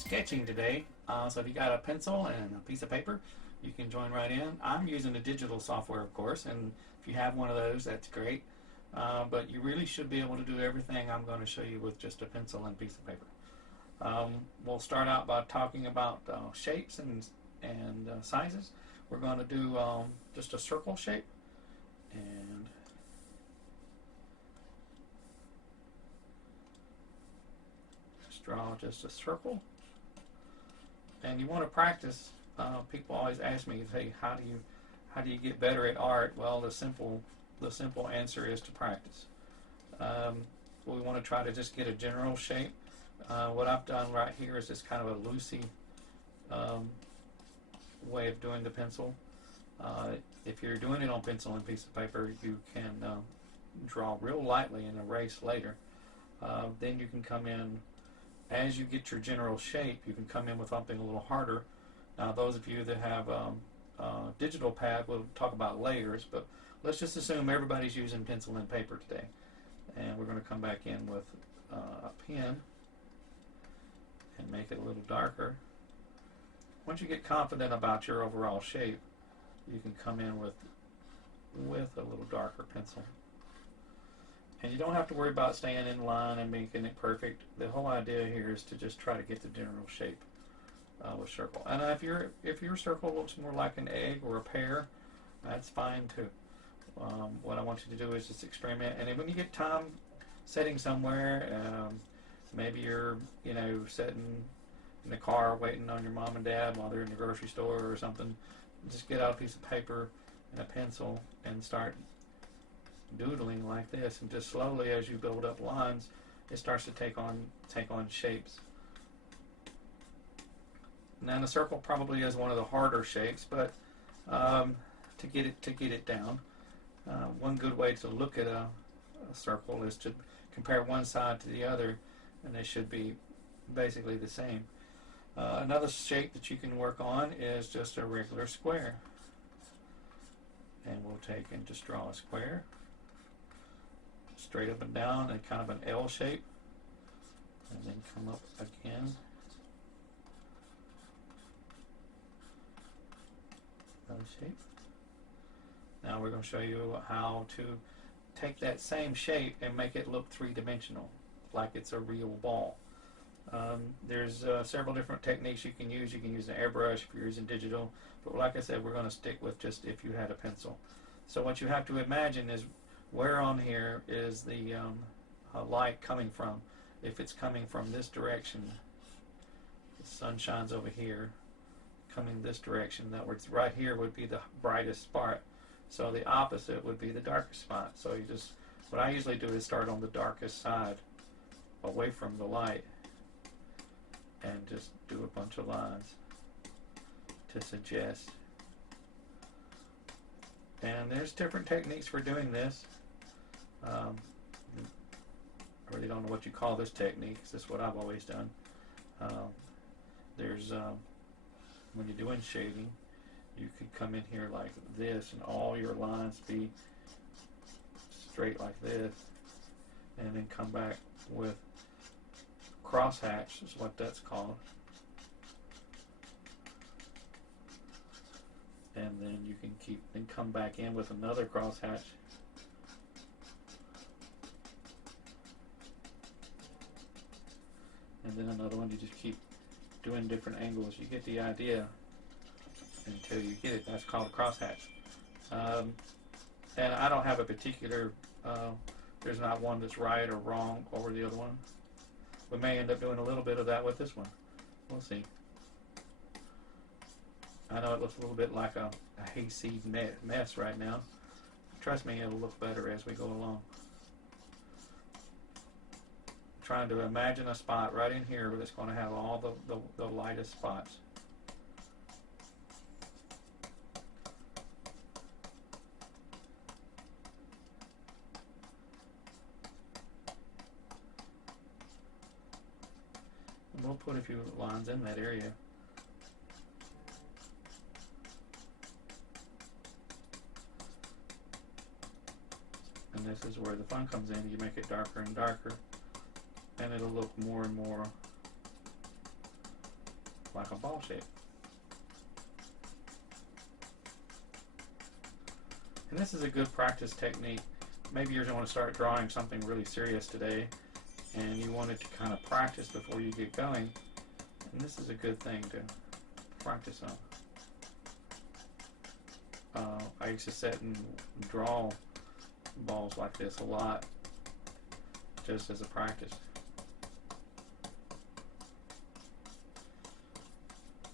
sketching today. So if you got a pencil and a piece of paper, you can join right in. I'm using the digital software, of course, and if you have one of those, that's great. But you really should be able to do everything I'm going to show you with just a pencil and piece of paper. We'll start out by talking about shapes and sizes. We're going to do just a circle shape, and just draw just a circle. And you want to practice. People always ask me, "Hey, how do you get better at art?" Well, the simple answer is to practice. We want to try to just get a general shape. What I've done right here is just kind of a loosey way of doing the pencil. If you're doing it on pencil and piece of paper, you can draw real lightly and erase later. Then you can come in, as you get your general shape, you can come in with something a little harder. Now, those of you that have digital pad, we'll talk about layers, but let's just assume everybody's using pencil and paper today. And we're going to come back in with a pen and make it a little darker. Once you get confident about your overall shape, you can come in with a little darker pencil. And you don't have to worry about staying in line and making it perfect. The whole idea here is to just try to get the general shape with circle. And if your circle looks more like an egg or a pear, that's fine too. What I want you to do is just experiment. And then when you get time sitting somewhere, maybe you're sitting in the car waiting on your mom and dad while they're in the grocery store or something, just get out a piece of paper and a pencil and start doodling like this, and just slowly, as you build up lines, it starts to take on shapes. Now the circle probably is one of the harder shapes, but to get it down, one good way to look at a circle is to compare one side to the other, and they should be basically the same. Another shape that you can work on is just a regular square, and we'll take and just draw a square straight up and down, and kind of an L shape, and then come up again, L shape. Now we're going to show you how to take that same shape and make it look three-dimensional, like it's a real ball. There's several different techniques you can use. You can use an airbrush if you're using digital, but like I said, we're going to stick with just if you had a pencil. So what you have to imagine is where on here is the light coming from. If it's coming from this direction, the sun shines over here, coming this direction, that works. Right here would be the brightest spot. So the opposite would be the darkest spot. So what I usually do is start on the darkest side, away from the light, and just do a bunch of lines to suggest. And there's different techniques for doing this. I really don't know what you call this technique, 'cause this is what I've always done. There's when you're doing shading, you could come in here like this, and all your lines be straight like this, and then come back with crosshatch is what that's called. And then you can come back in with another crosshatch. And then another one. You just keep doing different angles. You get the idea until you get it. That's called a crosshatch. And I don't have a particular, there's not one that's right or wrong over the other one. We may end up doing a little bit of that with this one. We'll see. I know it looks a little bit like a hayseed mess right now. Trust me, it'll look better as we go along. Trying to imagine a spot right in here that's going to have all the lightest spots. And we'll put a few lines in that area. And this is where the fun comes in. You make it darker and darker, and it'll look more and more like a ball shape. And this is a good practice technique. Maybe you're going to want to start drawing something really serious today, and you want it to kind of practice before you get going. And this is a good thing to practice on. I used to sit and draw balls like this a lot, just as a practice.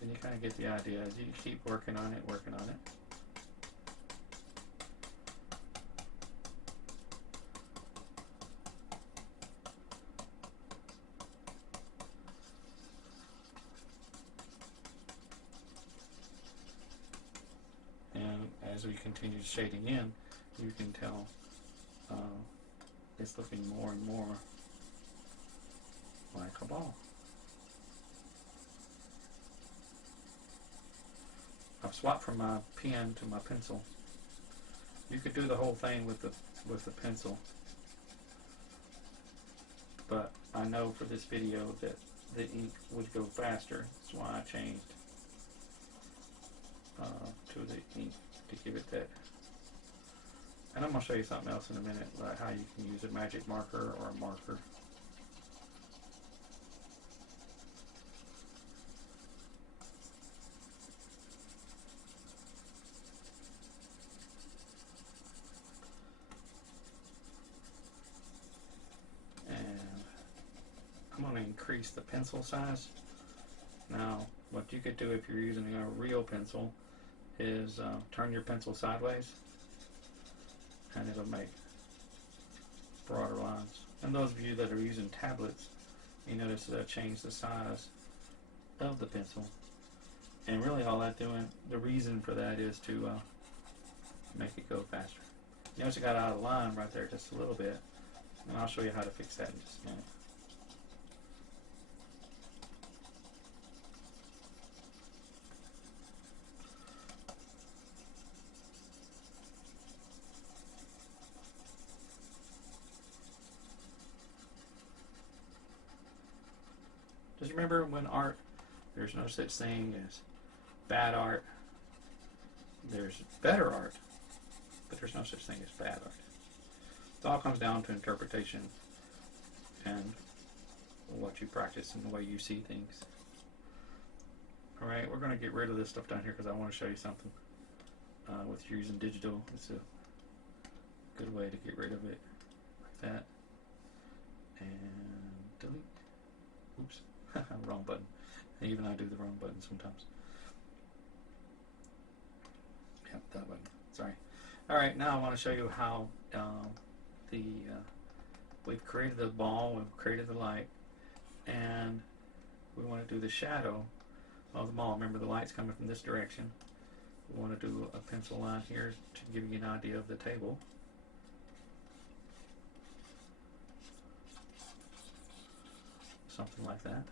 And you kind of get the idea as you keep working on it, And as we continue shading in, you can tell it's looking more and more like a ball. I've swapped from my pen to my pencil. You could do the whole thing with the pencil, but I know for this video that the ink would go faster. That's why I changed to the ink to give it that. And I'm going to show you something else in a minute, like how you can use a magic marker or a marker. And I'm going to increase the pencil size. Now, what you could do if you're using a real pencil is turn your pencil sideways, and it'll make broader lines. And those of you that are using tablets, you notice that I've changed the size of the pencil. And really all that's doing, the reason for that is to make it go faster. You notice it got out of line right there just a little bit, and I'll show you how to fix that in just a minute. Just remember, when art, there's no such thing as bad art. There's better art, but there's no such thing as bad art. It all comes down to interpretation and what you practice and the way you see things. Alright, we're going to get rid of this stuff down here because I want to show you something with using digital. It's a good way to get rid of it like that. And delete. Oops. Wrong button. Even I do the wrong button sometimes. Yep, that button. Sorry. Alright, now I want to show you how we've created the ball, we've created the light, and we want to do the shadow of the ball. Remember, the light's coming from this direction. We want to do a pencil line here to give you an idea of the table. Something like that.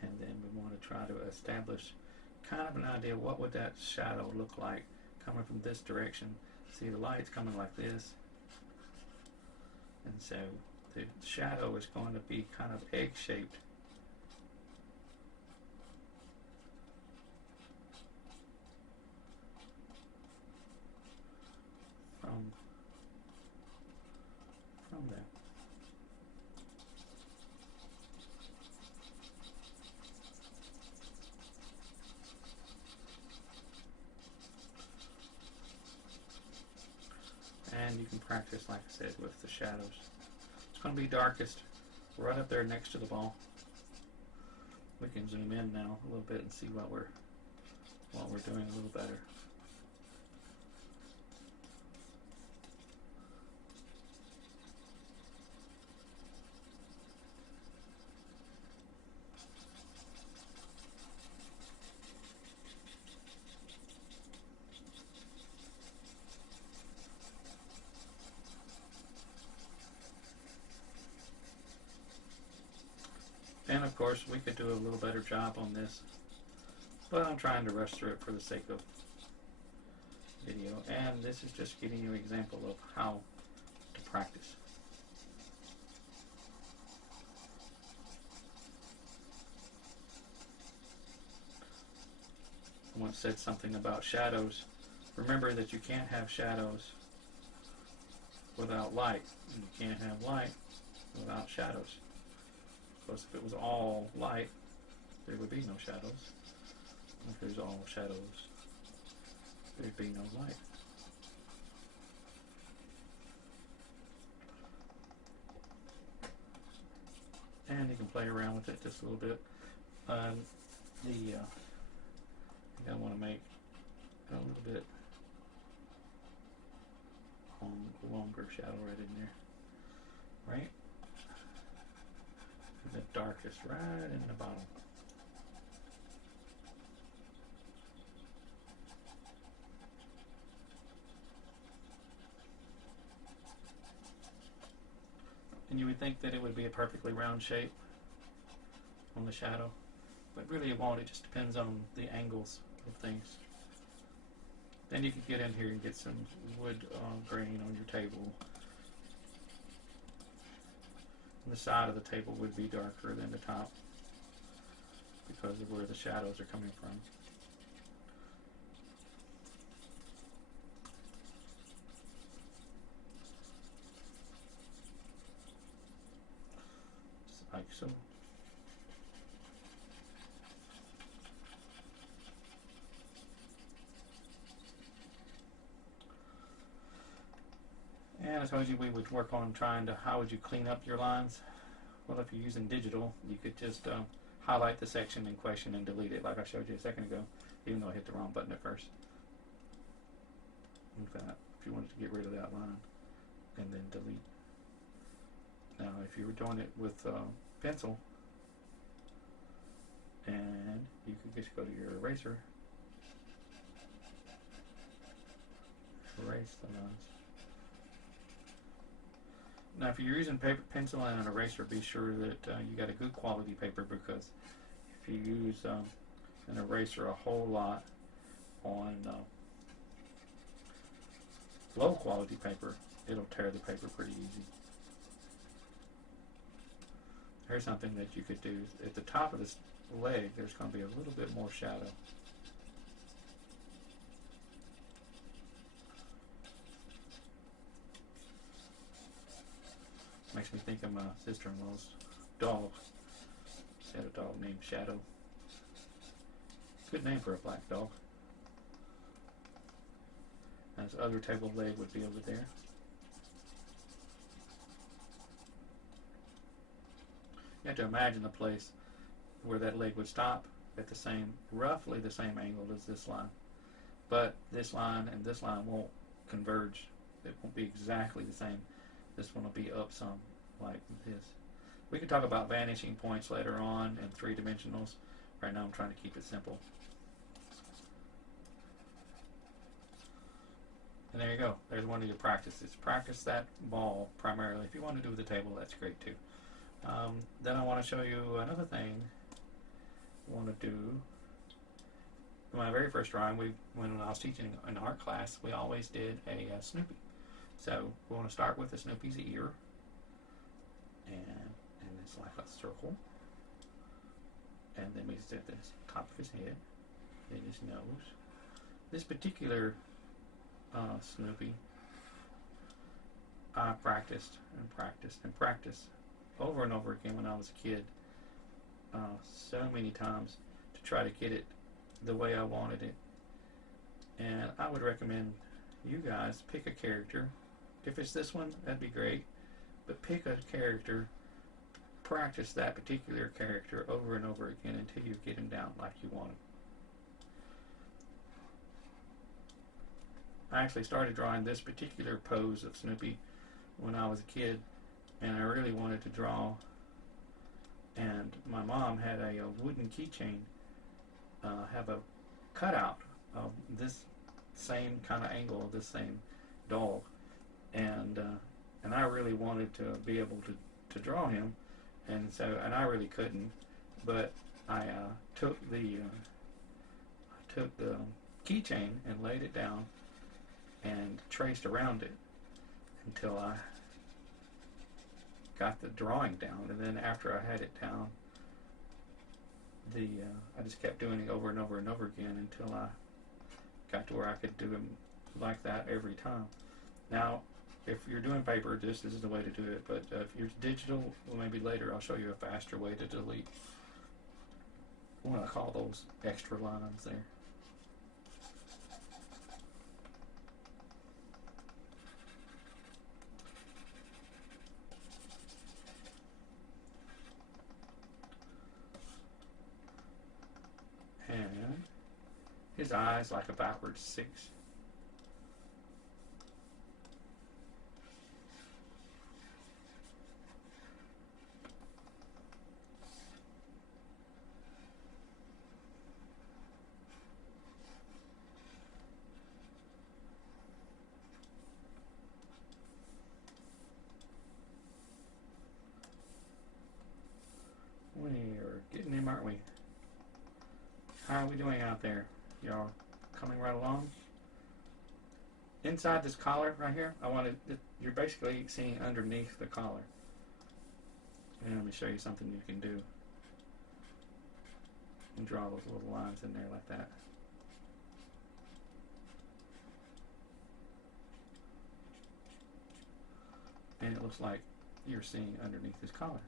And then we want to try to establish kind of an idea, what would that shadow look like coming from this direction. See, the light's coming like this, and so the shadow is going to be kind of egg-shaped. From there. And you can practice, like I said, with the shadows. It's going to be darkest right up there next to the ball. We can zoom in now a little bit and see what we're doing a little better. And of course, we could do a little better job on this, but I'm trying to rush through it for the sake of video. And this is just giving you an example of how to practice. said something about shadows. Remember that you can't have shadows without light. And you can't have light without shadows. Because if it was all light, there would be no shadows. If there's all shadows, there'd be no light. And you can play around with it just a little bit. I think I want to make a little bit longer shadow right in there, right? And the darkest right in the bottom. And you would think that it would be a perfectly round shape on the shadow, but really it won't. It just depends on the angles of things. Then you can get in here and get some wood grain on your table. And the side of the table would be darker than the top because of where the shadows are coming from. Just like so. And I told you we would work on trying to, how would you clean up your lines? Well, if you're using digital, you could just highlight the section in question and delete it like I showed you a second ago, even though I hit the wrong button at first. In fact, if you wanted to get rid of that line and then delete. Now, if you were doing it with pencil, and you could just go to your eraser, erase the lines. Now, if you're using paper, pencil, and an eraser, be sure that you got a good quality paper, because if you use an eraser a whole lot on low quality paper, it'll tear the paper pretty easy. Here's something that you could do. At the top of this leg, there's going to be a little bit more shadow. Makes me think of my sister-in-law's dog. She had a dog named Shadow. Good name for a black dog. And his other table leg would be over there. You have to imagine a place where that leg would stop at the same, roughly the same angle as this line. But this line and this line won't converge. It won't be exactly the same. This one will be up some, like this. We can talk about vanishing points later on and three-dimensionals. Right now I'm trying to keep it simple. And there you go. There's one of your practices. Practice that ball primarily. If you want to do the table, that's great too. Then I want to show you another thing I want to do. In my very first drawing, when I was teaching in art class, we always did a Snoopy. So we want to start with the Snoopy's ear, and it's like a circle, and then we set the top of his head, then his nose. This particular Snoopy, I practiced and practiced and practiced over and over again when I was a kid, so many times to try to get it the way I wanted it. And I would recommend you guys pick a character. If it's this one, that'd be great, but pick a character, practice that particular character over and over again until you get him down like you want him. I actually started drawing this particular pose of Snoopy when I was a kid, and I really wanted to draw, and my mom had a wooden keychain have a cutout of this same kind of angle of this same dog, and I really wanted to be able to draw him, and I really couldn't, but I took the keychain and laid it down and traced around it until I got the drawing down, and then after I had it down, I just kept doing it over and over and over again until I got to where I could do them like that every time. Now, if you're doing paper, this is the way to do it, but if you're digital, well, maybe later I'll show you a faster way to delete what I call those extra lines there. And his eyes like a backwards 6. We are getting him, aren't we? How are we doing out there? Y'all coming right along? Inside this collar right here, you're basically seeing underneath the collar. And let me show you something you can do. And draw those little lines in there like that. And it looks like you're seeing underneath his collar.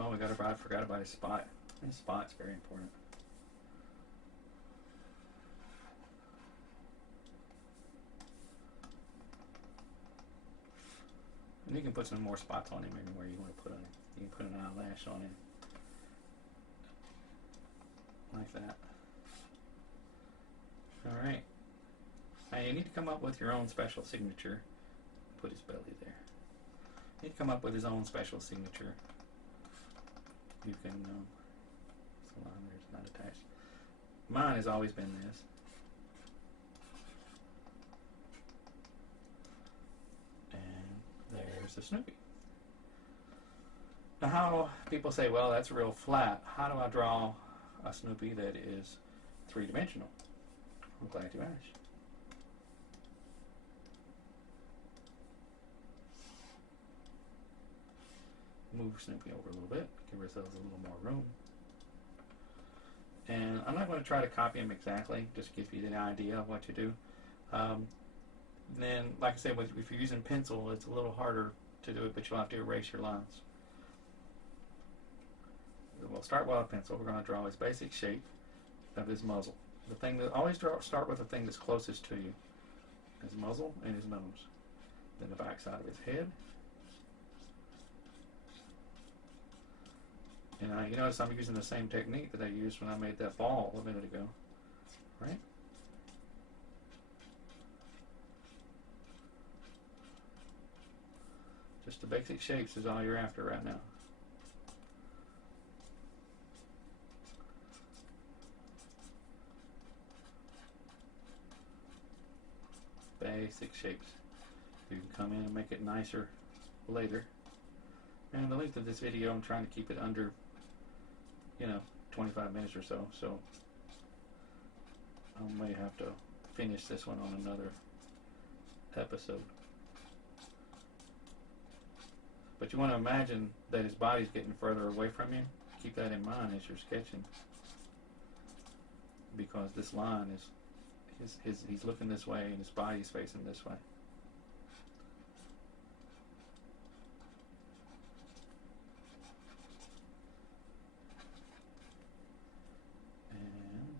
Oh, I forgot about his spot. His spot's very important. And you can put some more spots on him anywhere you want to put on him. You can put an eyelash on him. Like that. Alright. Now you need to come up with your own special signature. Put his belly there. You need to come up with his own special signature. You can, so line there's not attached. Mine has always been this. And there's the Snoopy. Now how people say, well, that's real flat. How do I draw a Snoopy that is three-dimensional? I'm glad you asked. Move Snoopy over a little bit, give ourselves a little more room. And I'm not going to try to copy him exactly, just give you the idea of what you do. Then, like I said, if you're using pencil, it's a little harder to do it, but you'll have to erase your lines. We'll start with a pencil. We're going to draw his basic shape of his muzzle. The thing that always start with the thing that's closest to you. His muzzle and his nose. Then the back side of his head. And you notice I'm using the same technique that I used when I made that ball a minute ago. Right? Just the basic shapes is all you're after right now. Basic shapes. You can come in and make it nicer later. And the length of this video, I'm trying to keep it under, 25 minutes or so. So I may have to finish this one on another episode. But you want to imagine that his body's getting further away from you. Keep that in mind as you're sketching. Because this line is, he's looking this way and his body's facing this way. And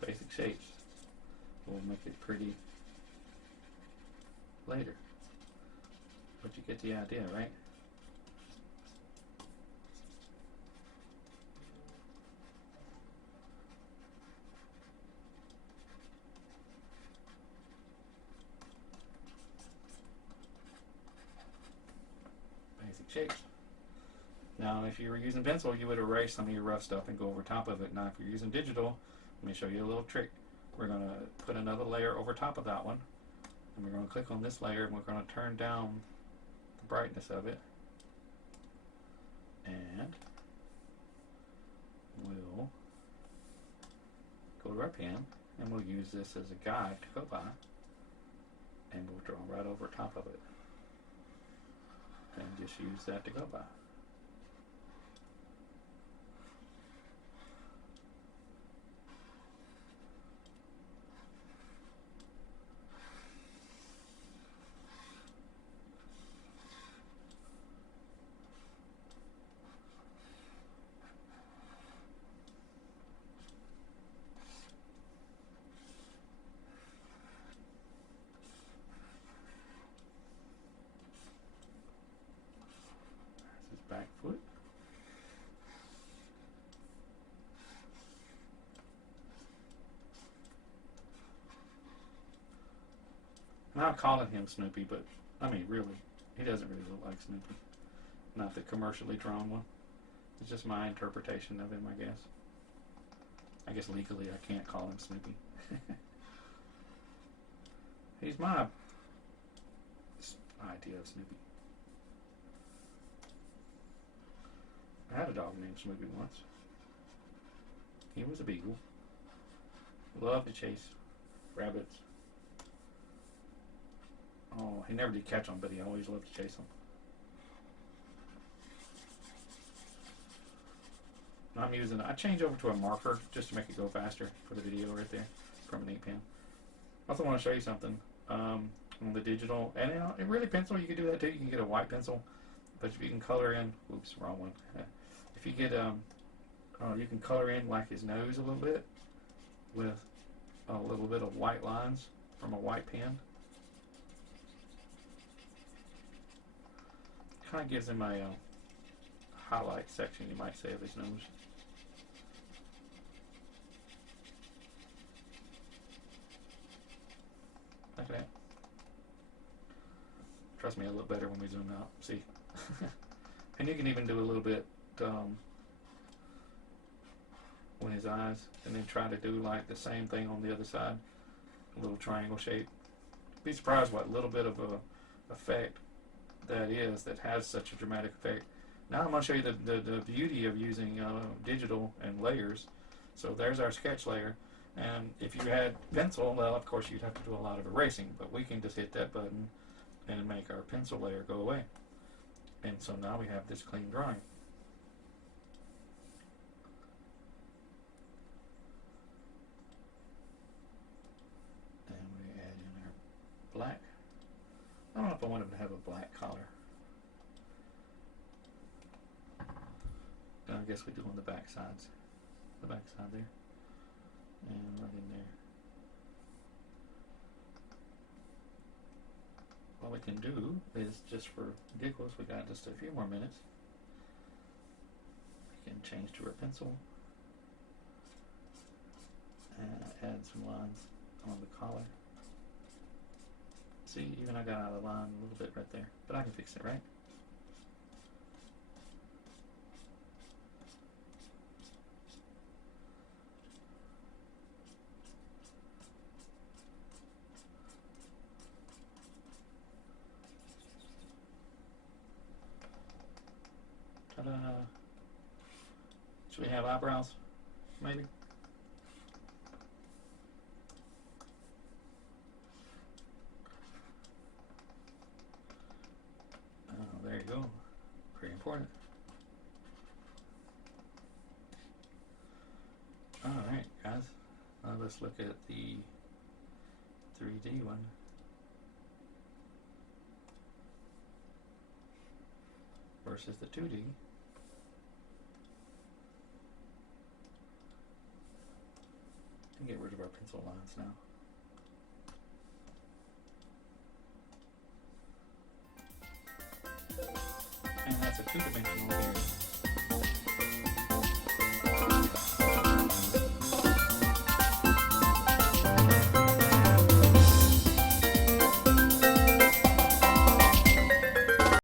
basic shapes. We'll make it pretty later. But you get the idea, right? Basic shapes. Now, if you were using pencil, you would erase some of your rough stuff and go over top of it. Now, if you're using digital, let me show you a little trick. We're going to put another layer over top of that one. And we're going to click on this layer and we're going to turn down the brightness of it. And we'll go to our pen and we'll use this as a guide to go by. and we'll draw right over top of it and just use that to go by. His back foot. And I'm calling him Snoopy, but I mean, really, he doesn't really look like Snoopy. Not the commercially drawn one. It's just my interpretation of him, I guess. I guess legally I can't call him Snoopy. He's my idea of Snoopy. I had a dog named Snoopy once. He was a beagle. Loved to chase rabbits. Oh, he never did catch them, but he always loved to chase them. I changed over to a marker just to make it go faster for the video right there from an 8-pen. I also want to show you something on the digital, and it really pencil, you can do that too. You can get a white pencil, but if you can color in, oops, wrong one. If you get, you can color in like his nose a little bit with a little bit of white lines from a white pen. Kind of gives him a highlight section, you might say, of his nose. Look at that. Trust me, a little better when we zoom out. See? And you can even do a little bit on his eyes, and then try to do like the same thing on the other side. A little triangle shape. Be surprised what little bit of a effect that is, that has such a dramatic effect. Now I'm going to show you the beauty of using digital and layers. So there's our sketch layer, and if you had pencil, well, of course you'd have to do a lot of erasing, but we can just hit that button and make our pencil layer go away. And so now we have this clean drawing. And we add in our black. I don't know if I want him to have a black collar. I guess we do on the back sides. The back side there. And right in there. What we can do is, just for giggles, we got just a few more minutes. We can change to our pencil. And add some lines on the collar. See, even I got out of line a little bit right there. But I can fix it, right? Ta-da! Should we have eyebrows? Maybe? Oh, there you go. Pretty important. Alright, guys. Now let's look at the 3D one. Versus the 2D. And get rid of our pencil lines now. And that's a two-dimensional here.